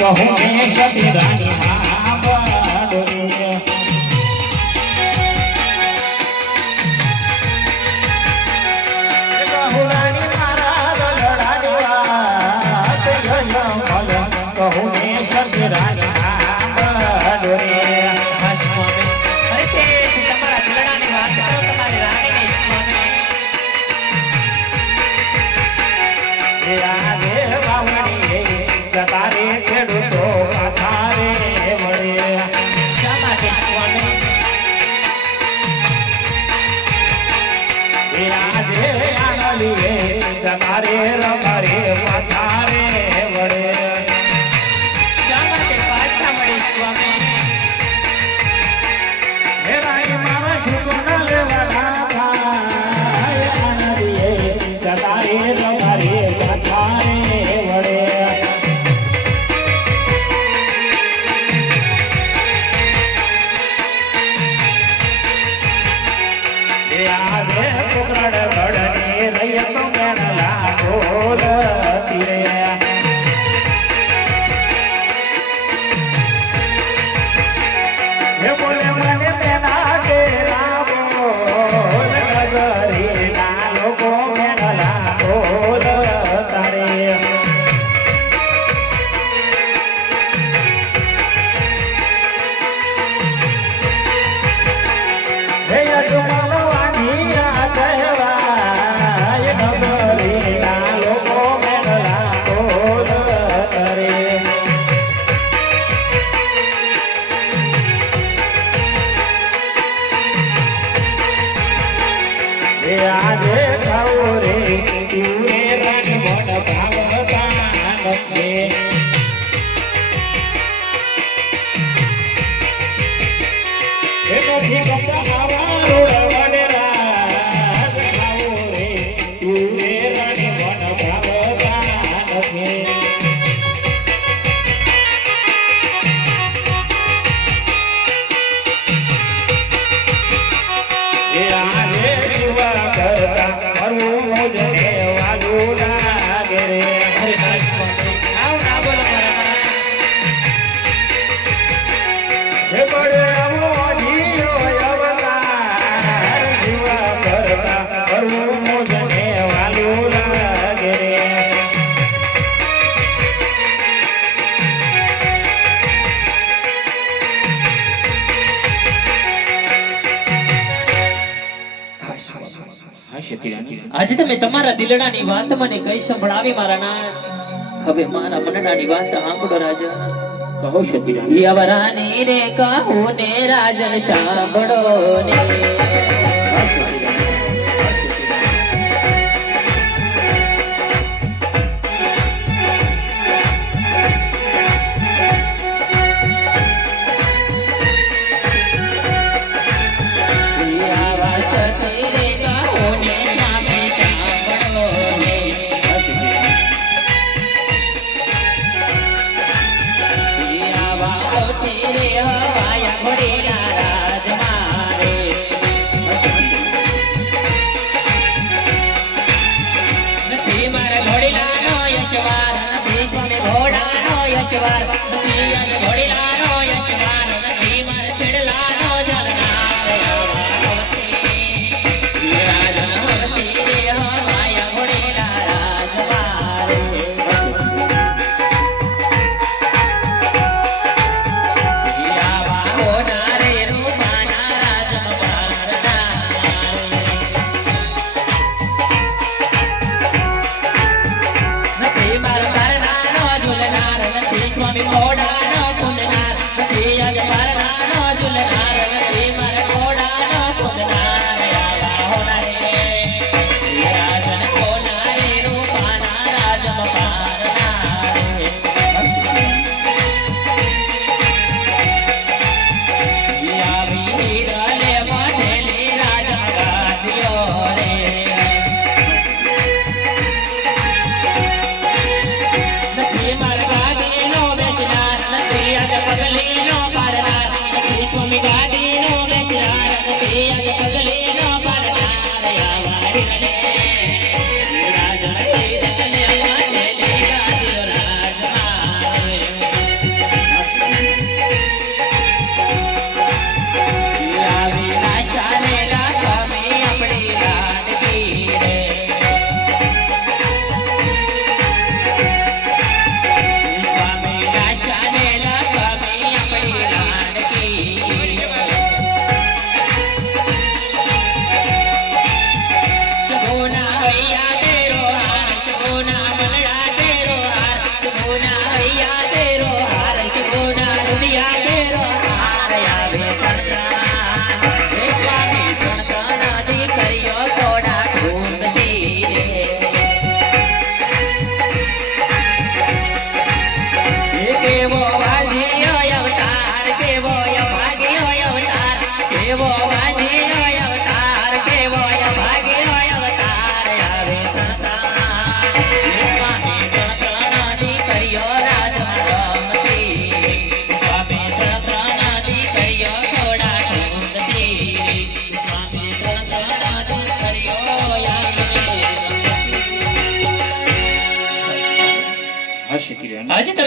કહું ને સતી રાની માં બાડોરે કહુરાની મારા લડાની વાત કહું ને સતી રાની માં બાડોરે તારે ખેડૂતો પાછારે મળે શા માટે સ્વામી આજે આંગળીએ તારે રમારે પાછારે મળે શા માટે પાછા મળે સ્વામી હે રાણી મારા શુકના લેવાના આંગળીએ તારે રમારે પાછારે મળે આજે ખાઓ રે તુરે રાની મન ભાવતા નથી એનો ભીગતા આવા રોડ મને રાજ ખાઓ રે તુરે રાની મન ભાવતા નથી આજે તમે તમારા દિલડાની વાત મને કઈ સંભળાવી મારા નાથ હવે મારા મનડાની વાત સાંભળો રાજા કહો સતીરાણી યવરાની રે કહો ને રાજન સાંભળો ને પગલી નો પાડનાર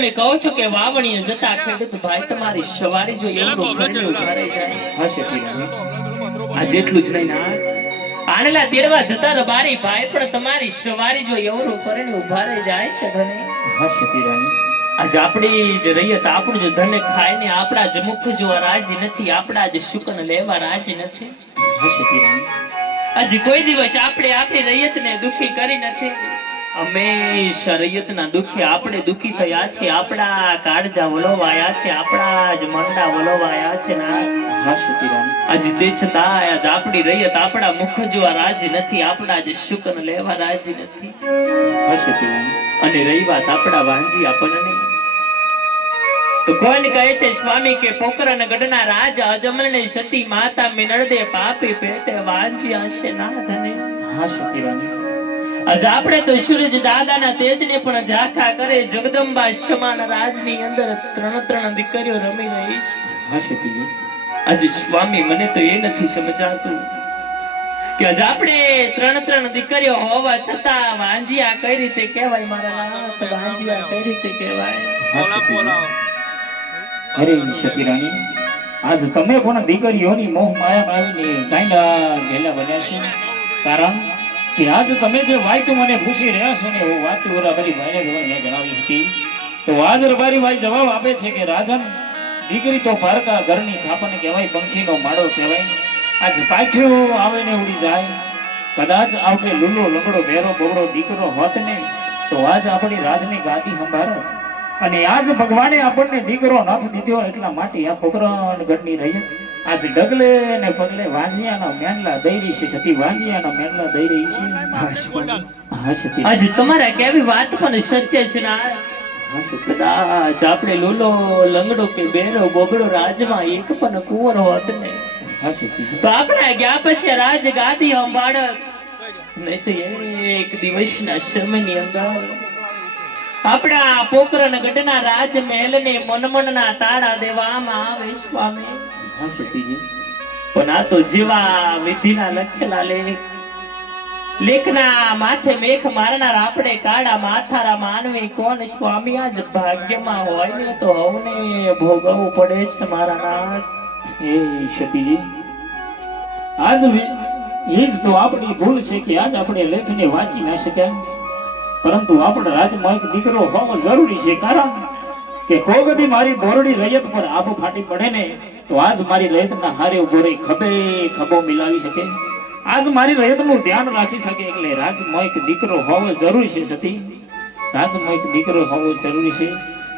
તમે કહો છો કે વાવણીએ જતા ખેડૂત ભાઈ તમારી સવારી જો એવું ફરીને ઉભા રહી જાય. હા સતી રાણી. આ જેટલું જ નહીં ના આનેલા તેરવા જતા રબારી ભાઈ પણ તમારી સવારી જો એવું ફરીને ઉભા રહી જાય છે ધને. હા સતી રાણી. આજે આપણી જ રૈયત આપણું જ ધન ખાઈને આપણા જ મુખ જોવા રાજી નથી, આપણા જ શુકન લેવા રાજી નથી. હા સતી રાણી. આજે કોઈ દિવસ આપણે આપણી રૈયતને દુખી કરી નથી. હંમેશા રૈયતના દુખે આપણે દુખી થયા છે, આપણા કાળજા વલોવાયા છે, આપણા જ મંડા વલોવાયા છે ના. હા સતી રાણી. આજે તે છતાં આજ આપણી રૈયત આપણા મુખ જોવા રાજી નથી, આપણા જ શુકન લેવા રાજી નથી. હા સતી રાણી. અને રહી વાત આપણા વાંજી આપણને તો કોણ કહે છે સ્વામી કે પોકરણ ગઢના રાજા અજમલને સતી માતા મિનળદે પાપી પેટે વાંજી હશે ના ધને. હા સતી રાણી. આજ આપણે તો સૂરજ દાદાના તેજને પણ ઝાંખા કરે, જગદંબા સમાન રાજની અંદર ત્રણ દીકરીઓ રમી રહી છે. હા સતીજી. આજે સ્વામી મને તો એ નથી સમજાતું કે આજ આપણે ત્રણ દીકરીઓ હોવા છતાં વાંજિયા કઈ રીતે કહેવાય મારા નાથ, વાંજિયા કઈ રીતે કહેવાય. હા સતીજી. અરે સતી રાણી, આજ તમે પણ દીકરીઓની મોહ માયામાં આવીને કાંડા ગેલા બન્યા છો. કારણ કે આજ તમે જે વાત મને પૂછી રહ્યા છો ને હું વાત રબારી ભાઈને મેં જણાવી હતી, તો આજ રબારી ભાઈ જવાબ આપે છે કે રાજન દીકરી તો પારકા ઘરની થાપણ કહેવાય, પંખીનો માળો કહેવાય. આજ પાછું આવે ને ઉડી જાય. કદાચ આપણે લૂલો લંગડો બેરો બગડો દીકરો હોત ને તો આજ આપણી રાજની ગાદી સંભાળત. અને આજ ભગવાને આપણને દીકરો નથી દીધો એટલા માટે આ પોકરણ ગઢની રહી આજ ડગલે ને પગલે વાંજિયાના મેંડલા દઈ રહી છે. સતી વાંજિયાના મેંડલા દઈ રહી છે. હા સતી. આજે તમારા કેવી વાત પણ સત્ય છે ના. હા સતી. કદાચ આપણે લૂલો લંગડો કે બેરો બોગડો રાજમાં એક પણ કુંવર હોત ને હા સતી. તો આપણે ગયા પછી રાજ ગાદી સંભાળત. નહીં તો એક દિવસના સમયની અંદર આપણા પોકરણ ગઢના રાજમહેલને મનમનના તાળા દેવામાં આવે સ્વામી. હા સતીજી. પણ આ તો જેવા વિધિના લખેલા લેખના માથે મેઘ મારનાર આપણે કાળા માથારા માનવી કોણ સ્વામી. આજ ભાગ્યમાં હોય ને તો હવને ભોગવવું પડે છે મારા નાથ. એ સતીજી, આજ એ જ તો આપણી ભૂલ છે કે આજ આપણે લેખને વાંચી ના શક્યા. પરંતુ આપણા રાજમાં એક દીકરો હોવો જરૂરી છે. કારણ કે કોગદી મારી બોરડી રૈયત પર આબુ ફાટી પડે ને તો આજ મારી રૈયતના હારે ઉભો રહી ખભો મિલાવી શકે, આજ મારી રૈયતનું ધ્યાન રાખી શકે. એટલે રાજમાં એક દીકરો હોવો જરૂરી છે સતી. રાજમાં એક દીકરો હોવો જરૂરી છે.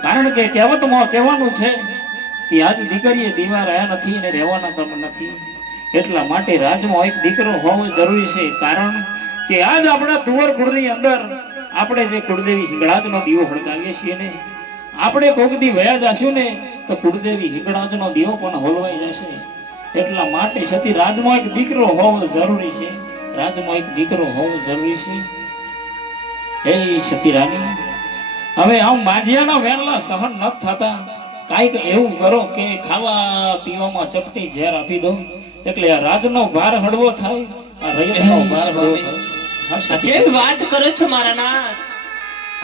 કારણ કે કહેવતમાં કહેવાનું છે કે આજ દીકરીએ દીવા રહ્યા નથી અને રહેવાના તમ નથી. એટલા માટે રાજમાં એક દીકરો હોવો જરૂરી છે. કારણ કે આજ આપણા તુવર કુળની અંદર આપણે જે કુળદેવી હિંગળાજનો દીવો હળગાવીએ છીએ ને, આપણે કોકદી વયા જાશું ને તો કુળદેવી હિંગળાજનો દીવો પણ હોલવાઈ જશે. એટલા માટે સતી રાજમાં એક દીકરો હોવો જરૂરી છે. રાજમાં એક દીકરો હોવો જરૂરી છે. હે સતી રાણી, હવે આમ માજીયાના વેણલા સહન ન થતા કાંઈક એવું કરો કે ખાવા પીવામાં ચપટી ઝેર આપી દો એટલે આ રાજનો ભાર હળવો થાય, આ રૈયતનો ભાર હળવો થાય. હા સતી. કેવી વાત કરો છો મારા નાથ.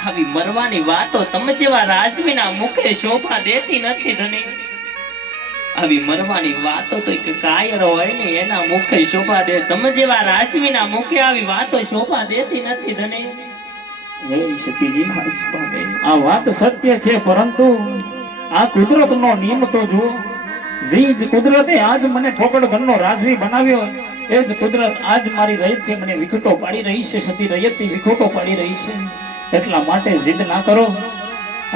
આવી મરવાની વાતો તમે જેવા રાજવીના મુખે શોભા દેતી નથી ધણી. આવી મરવાની વાતો તો એક કાયર હોય ને એના મુખે શોભા દે. તમે જેવા રાજવીના મુખે આવી વાતો શોભા દેતી નથી ધણી. હે સતીજી, આ વાત સત્ય છે. પરંતુ આ કુદરતનો નિયમ તો જુઓ. જી જ કુદરતે આજ મને પોકળ ઘરનો રાજવી બનાવ્યો એ જ કુદરત આજ મારી રૈયત છે મને વિખૂટો પાડી રહી છે. સતી રૈયતથી વિખૂટો પાડી રહી છે. એટલા માટે જીદ ના કરો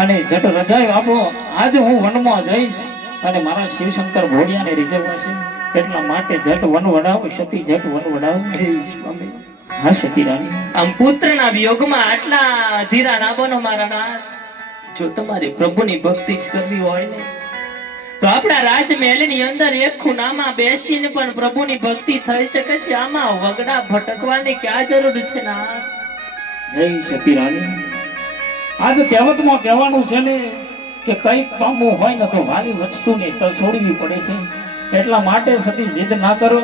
અને જટ રજાઈ આપો. આજ હું વનમાં જઈશ અને મારા શિવશંકર ભોળિયાને રીઝવવા છે. એટલા માટે જટ વન વડાવો સતી, જટ વન વડાવો. હે સ્વામી. હા સતી રાણી. આમ પુત્રના વિયોગમાં આટલા અધીરા ના બનો મારા નાથ. જો તમારે પ્રભુની ભક્તિ જ કરવી હોય ને તો આપણા રાજમહેલની અંદર એક ખૂણામાં બેસીને પણ પ્રભુની ભક્તિ થઈ શકે છે. આમાં વગડા ભટકવાની ક્યાં જરૂર છે નાથ. હે સતી રાણી, આજ કહેવતમાં કહેવાનું છે ને કે કંઈક પામવું હોય ને તો વાલી વસ્તુને તો છોડવી પડે છે. એટલા માટે સતી જીદ ના કરો,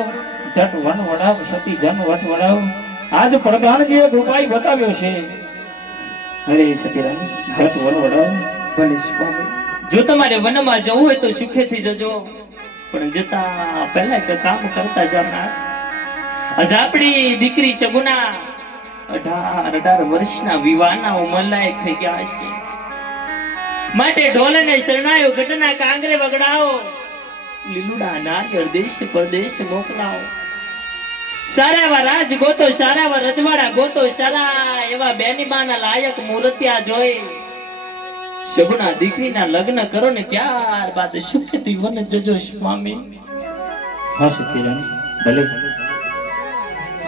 જટ વન વડાવ સતી, જન વટ વડાવ. આજ પ્રધાનજીએ એક ઉપાય બતાવ્યો છે. અરે સતી રાણી, જટ વન વડાવ. ભલે સ્વામી. જો તમારે વનમાં જવું હોય તો સુખેથી જજો, પણ જતા પહેલા એક કામ કરતા જાના. આજ આપણી દીકરી સગુના 18 વર્ષના વિવાહના ઉંમરલાયક થઈ ગયા છે. માટે ઢોલ અને શરણાયો ઘટના કાંગરે વગડાવો, લીલુડા નારિયેળ દેશ પરદેશ મોકલાવો. સારા એવા રાજ ગોતો, સારા એવા રજવાડા ગોતો, સારા એવા બેનીમાના લાયક મૂર્તિયા જોઈ સગુના દીકરીના લગ્ન કરો ને ત્યારબાદ સુખથી વન જજો સ્વામી. હા સત્યરામ, ભલે.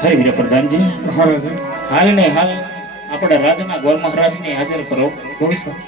હરે વીર પ્રધાનજી, હારે રે. હાલ ને હાલ આપણે રાજના ગોર મહારાજને હાજર કરો. બહુ સારું.